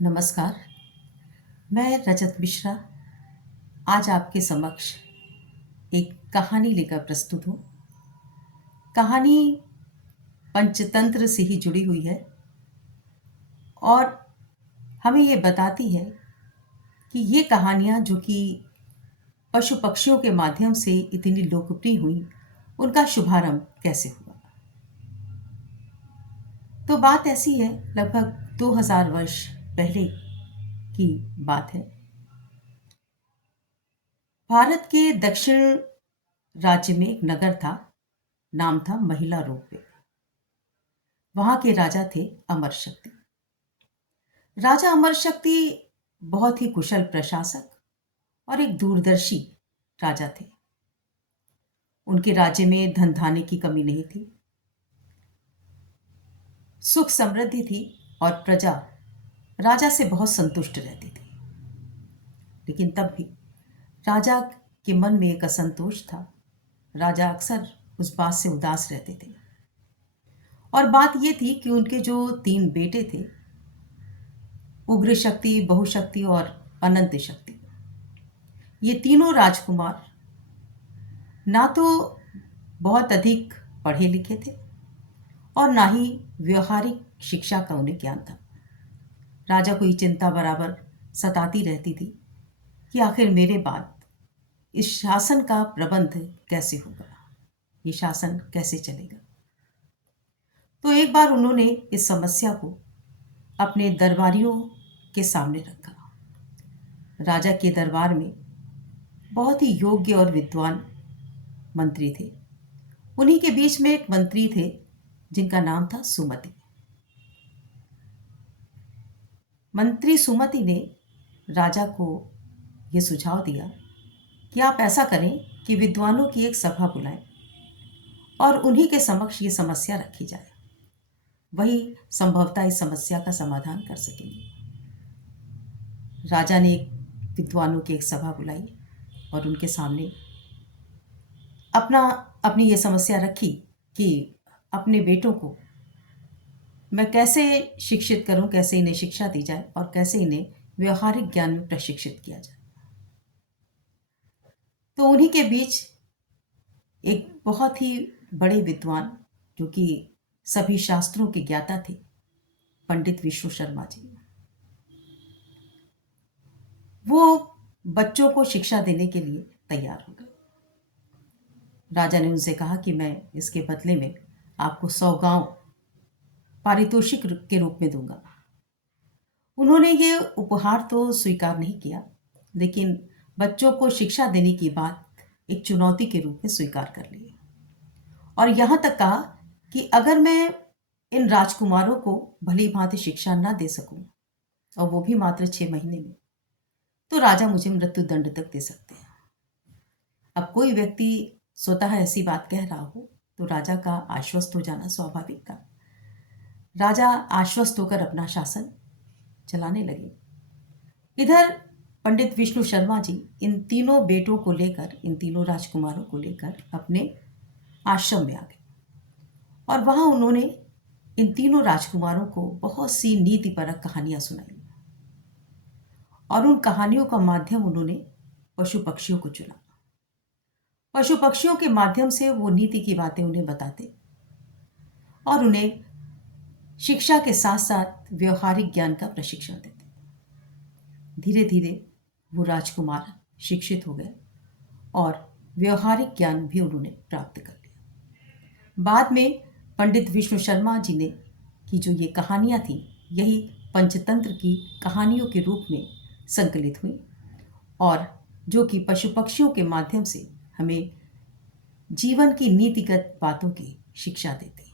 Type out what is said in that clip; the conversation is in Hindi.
नमस्कार। मैं रजत मिश्रा आज आपके समक्ष एक कहानी लेकर प्रस्तुत हूँ। कहानी पंचतंत्र से ही जुड़ी हुई है और हमें ये बताती है कि ये कहानियाँ जो कि पशु पक्षियों के माध्यम से इतनी लोकप्रिय हुई, उनका शुभारंभ कैसे हुआ। तो बात ऐसी है, लगभग 2000 वर्ष पहले की बात है। भारत के दक्षिण राज्य में एक नगर था, नाम था महिला रोपे। वहां के राजा थे अमर शक्ति। राजा अमर शक्ति बहुत ही कुशल प्रशासक और एक दूरदर्शी राजा थे। उनके राज्य में धन धान्य की कमी नहीं थी, सुख समृद्धि थी और प्रजा राजा से बहुत संतुष्ट रहती थी। लेकिन तब भी राजा के मन में एक असंतोष था। राजा अक्सर उस बात से उदास रहते थे और बात यह थी कि उनके जो 3 बेटे थे, उग्र शक्ति, बहुशक्ति और अनंत शक्ति, ये तीनों राजकुमार ना तो बहुत अधिक पढ़े लिखे थे और ना ही व्यवहारिक शिक्षा का उन्हें ज्ञान था। राजा को ये चिंता बराबर सताती रहती थी कि आखिर मेरे बाद इस शासन का प्रबंध कैसे होगा, ये शासन कैसे चलेगा। तो एक बार उन्होंने इस समस्या को अपने दरबारियों के सामने रखा। राजा के दरबार में बहुत ही योग्य और विद्वान मंत्री थे। उन्हीं के बीच में एक मंत्री थे जिनका नाम था सुमति। मंत्री सुमति ने राजा को यह सुझाव दिया कि आप ऐसा करें कि विद्वानों की एक सभा बुलाएं और उन्हीं के समक्ष ये समस्या रखी जाए। वही संभवतः इस समस्या का समाधान कर सकेंगे। राजा ने विद्वानों की एक सभा बुलाई और उनके सामने अपनी ये समस्या रखी कि अपने बेटों को मैं कैसे शिक्षित करूं, कैसे इन्हें शिक्षा दी जाए और कैसे इन्हें व्यवहारिक ज्ञान में प्रशिक्षित किया जाए। तो उन्हीं के बीच एक बहुत ही बड़े विद्वान, जो कि सभी शास्त्रों के ज्ञाता थे, पंडित विष्णु शर्मा जी, वो बच्चों को शिक्षा देने के लिए तैयार हो गए। राजा ने उनसे कहा कि मैं इसके बदले में आपको 100 गांव पारितोषिक के रूप में दूंगा। उन्होंने ये उपहार तो स्वीकार नहीं किया, लेकिन बच्चों को शिक्षा देने की बात एक चुनौती के रूप में स्वीकार कर ली और यहां तक कहा कि अगर मैं इन राजकुमारों को भली भांति शिक्षा ना दे सकूं, और वो भी मात्र 6 महीने में, तो राजा मुझे मृत्यु दंड तक दे सकते हैं। अब कोई व्यक्ति स्वतः ऐसी बात कह रहा हो तो राजा का आश्वस्त हो जाना स्वाभाविक था। राजा आश्वस्त होकर अपना शासन चलाने लगे। इधर पंडित विष्णु शर्मा जी इन तीनों बेटों को लेकर, इन तीनों राजकुमारों को लेकर अपने आश्रम में आ गए और वहां उन्होंने इन तीनों राजकुमारों को बहुत सी नीतिपरक कहानियां सुनाई और उन कहानियों का माध्यम उन्होंने पशु पक्षियों को चुना। पशु पक्षियों के माध्यम से वो नीति की बातें उन्हें बताते और उन्हें शिक्षा के साथ साथ व्यवहारिक ज्ञान का प्रशिक्षण देते। धीरे धीरे वो राजकुमार शिक्षित हो गए और व्यवहारिक ज्ञान भी उन्होंने प्राप्त कर लिया। बाद में पंडित विष्णु शर्मा जी ने की जो ये कहानियां थी, यही पंचतंत्र की कहानियों के रूप में संकलित हुई और जो कि पशु पक्षियों के माध्यम से हमें जीवन की नीतिगत बातों की शिक्षा देते हैं।